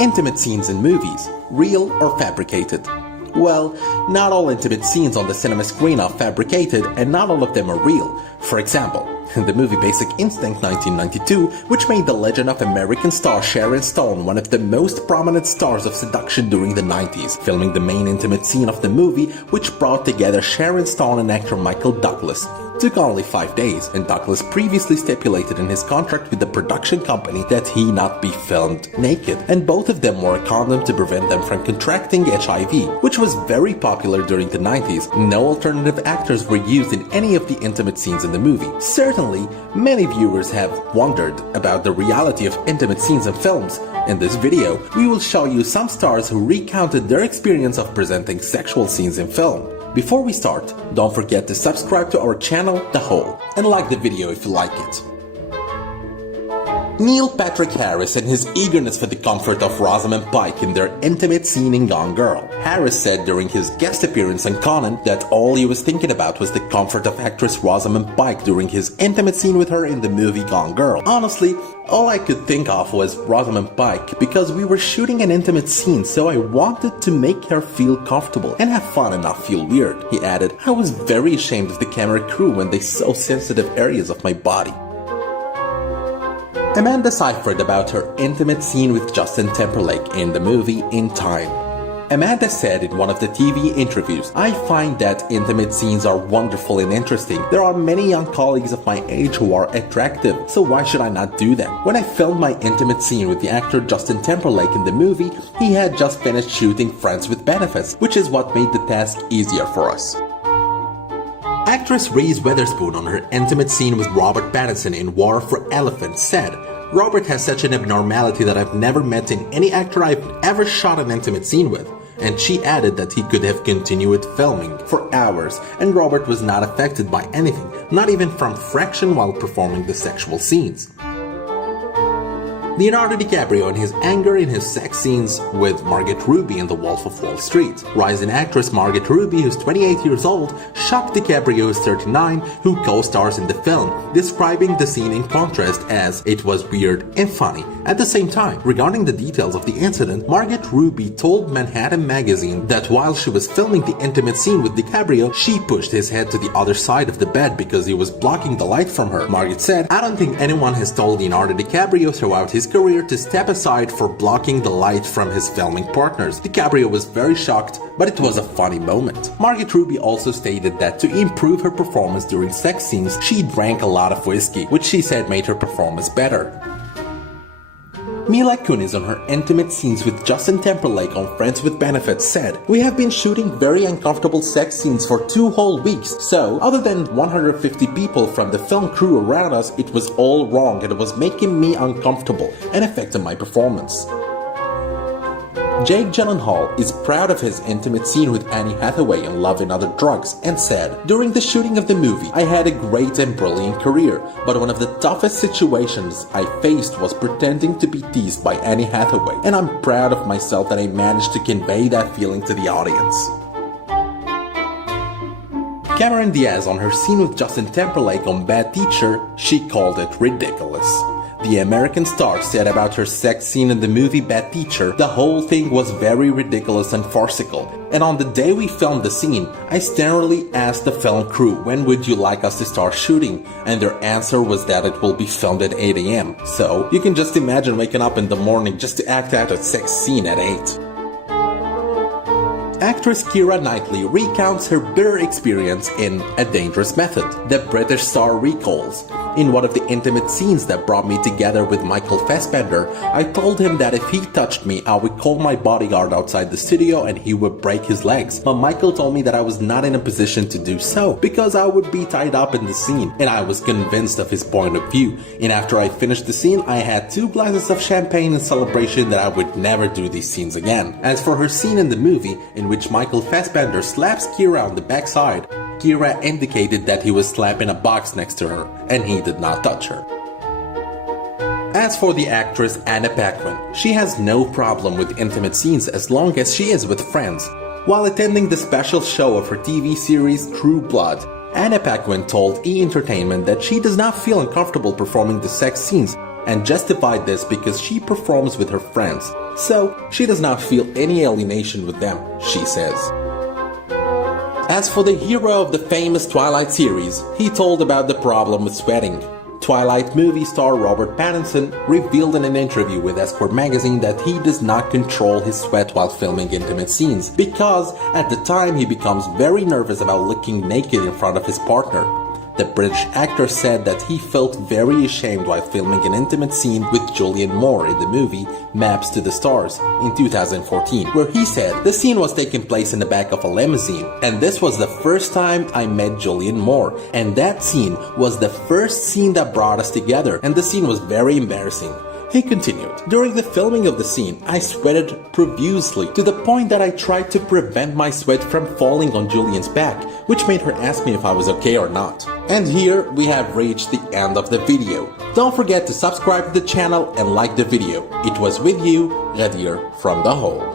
Intimate scenes in movies, real or fabricated? Well, not all intimate scenes on the cinema screen are fabricated and not all of them are real. For example, in the movie Basic Instinct 1992, which made the legend of American star Sharon Stone one of the most prominent stars of seduction during the 90s, filming the main intimate scene of the movie, which brought together Sharon Stone and actor Michael Douglas. Took only 5 days, and Douglas previously stipulated in his contract with the production company that he not be filmed naked, and both of them wore a condom to prevent them from contracting HIV, which was very popular during the 90s. No alternative actors were used in any of the intimate scenes in the movie. Certainly, many viewers have wondered about the reality of intimate scenes in films. In this video, we will show you some stars who recounted their experience of presenting sexual scenes in film. Before we start, don't forget to subscribe to our channel, The Whole, and like the video if you like it. Neil Patrick Harris and his eagerness for the comfort of Rosamund Pike in their intimate scene in Gone Girl. Harris said during his guest appearance on Conan that all he was thinking about was the comfort of actress Rosamund Pike during his intimate scene with her in the movie Gone Girl. Honestly, all I could think of was Rosamund Pike because we were shooting an intimate scene, so I wanted to make her feel comfortable and have fun and not feel weird. He added, I was very ashamed of the camera crew when they saw sensitive areas of my body. Amanda Seyfried about her intimate scene with Justin Timberlake in the movie In Time. Amanda said in one of the TV interviews, I find that intimate scenes are wonderful and interesting. There are many young colleagues of my age who are attractive, so why should I not do them? When I filmed my intimate scene with the actor Justin Timberlake in the movie, he had just finished shooting Friends with Benefits, which is what made the task easier for us. Actress Reese Witherspoon on her intimate scene with Robert Pattinson in War for Elephants said, Robert has such an abnormality that I've never met in any actor I've ever shot an intimate scene with. And she added that he could have continued filming for hours and Robert was not affected by anything, not even from friction while performing the sexual scenes. Leonardo DiCaprio and his anger in his sex scenes with Margot Robbie in The Wolf of Wall Street. Rising actress Margot Robbie, who's 28 years old, shocked DiCaprio, who's 39, who co-stars in the film, describing the scene in contrast as it was weird and funny. At the same time, regarding the details of the incident, Margot Robbie told Manhattan Magazine that while she was filming the intimate scene with DiCaprio, she pushed his head to the other side of the bed because he was blocking the light from her. Margot said, I don't think anyone has told Leonardo DiCaprio throughout his career to step aside for blocking the light from his filming partners. DiCaprio was very shocked, but it was a funny moment. Margot Robbie also stated that to improve her performance during sex scenes, she drank a lot of whiskey, which she said made her performance better. Mila Kunis on her intimate scenes with Justin Timberlake on Friends with Benefits said, we have been shooting very uncomfortable sex scenes for 2 whole weeks, so other than 150 people from the film crew around us, it was all wrong and it was making me uncomfortable and affecting my performance. Jake Gyllenhaal is proud of his intimate scene with Anne Hathaway in Love and Other Drugs and said, during the shooting of the movie, I had a great and brilliant career, but one of the toughest situations I faced was pretending to be teased by Anne Hathaway, and I'm proud of myself that I managed to convey that feeling to the audience. Cameron Diaz on her scene with Justin Timberlake on Bad Teacher, she called it ridiculous. The American star said about her sex scene in the movie Bad Teacher, the whole thing was very ridiculous and farcical. And on the day we filmed the scene, I sternly asked the film crew, when would you like us to start shooting? And their answer was that it will be filmed at 8 AM. So, you can just imagine waking up in the morning just to act out a sex scene at 8. Actress Keira Knightley recounts her bitter experience in A Dangerous Method. The British star recalls, in one of the intimate scenes that brought me together with Michael Fassbender, I told him that if he touched me, I would call my bodyguard outside the studio and he would break his legs. But Michael told me that I was not in a position to do so because I would be tied up in the scene, and I was convinced of his point of view. And after I finished the scene, I had 2 glasses of champagne in celebration that I would never do these scenes again. As for her scene in the movie, in which Michael Fassbender slaps Keira on the backside, Keira indicated that he was slapping a box next to her, and he did not touch her. As for the actress Anna Paquin, she has no problem with intimate scenes as long as she is with friends. While attending the special show of her TV series True Blood, Anna Paquin told E! Entertainment that she does not feel uncomfortable performing the sex scenes and justified this because she performs with her friends, so she does not feel any alienation with them, she says. As for the hero of the famous Twilight series, he told about the problem with sweating. Twilight movie star Robert Pattinson revealed in an interview with Esquire magazine that he does not control his sweat while filming intimate scenes because at the time he becomes very nervous about looking naked in front of his partner. The British actor said that he felt very ashamed while filming an intimate scene with Julianne Moore in the movie Maps to the Stars in 2014, where he said the scene was taking place in the back of a limousine, and this was the first time I met Julianne Moore, and that scene was the first scene that brought us together, and the scene was very embarrassing. He continued, during the filming of the scene, I sweated profusely to the point that I tried to prevent my sweat from falling on Julian's back, which made her ask me if I was okay or not. And here we have reached the end of the video. Don't forget to subscribe to the channel and like the video. It was with you, Ghadir from the Hole.